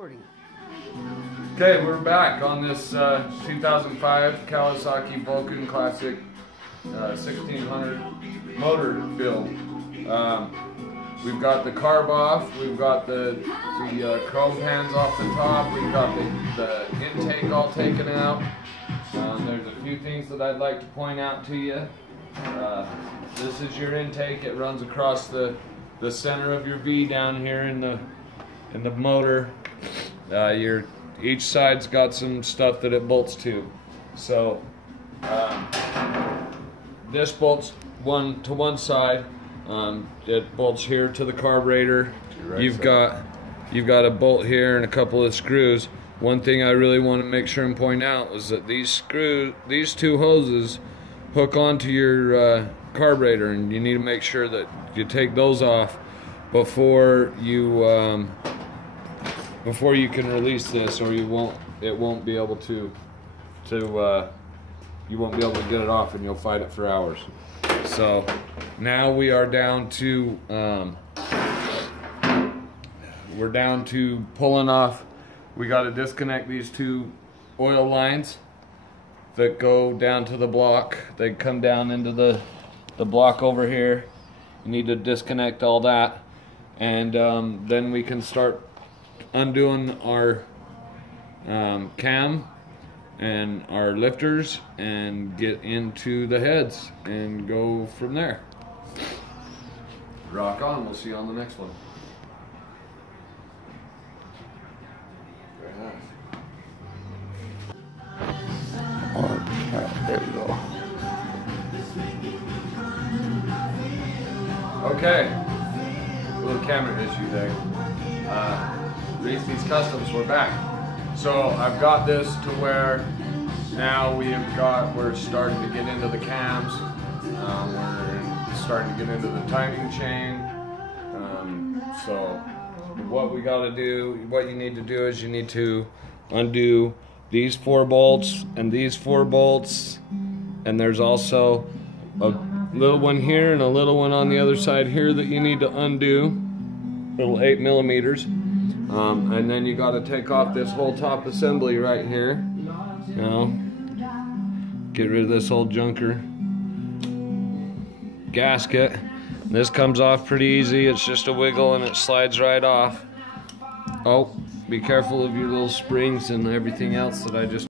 Okay, we're back on this 2005 Kawasaki Vulcan Classic 1600 motor build. We've got the carb off, we've got the chrome pans off the top, we've got the intake all taken out. There's a few things that I'd like to point out to you. This is your intake. It runs across the center of your V down here in the motor. Each side's got some stuff that it bolts to. So this bolts to one side. It bolts here to the carburetor. You've got a bolt here and a couple of screws. One thing I really want to make sure and point out is that these two hoses hook onto your carburetor, and you need to make sure that you take those off before you can release this, or it won't be able to you won't be able to get it off, and you'll fight it for hours. So now we are down to pulling off. We got to disconnect these two oil lines that go down to the block. They come down into the block over here. You need to disconnect all that, and then we can start undoing our cam and our lifters and get into the heads and go from there. Rock on. We'll see you on the next one. Very nice. Alright, there we go. Okay, a little camera issue there. Reese's Customs, we're back. So I've got this to where now we're starting to get into the cams. We're starting to get into the timing chain. So what you need to do is you need to undo these 4 bolts and these 4 bolts, and there's also a little one here and a little one on the other side here that you need to undo, little 8 millimeters. And then you got to take off this whole top assembly right here. Get rid of this old junker gasket. This comes off pretty easy. It's just a wiggle and it slides right off. Oh, be careful of your little springs and everything else that I just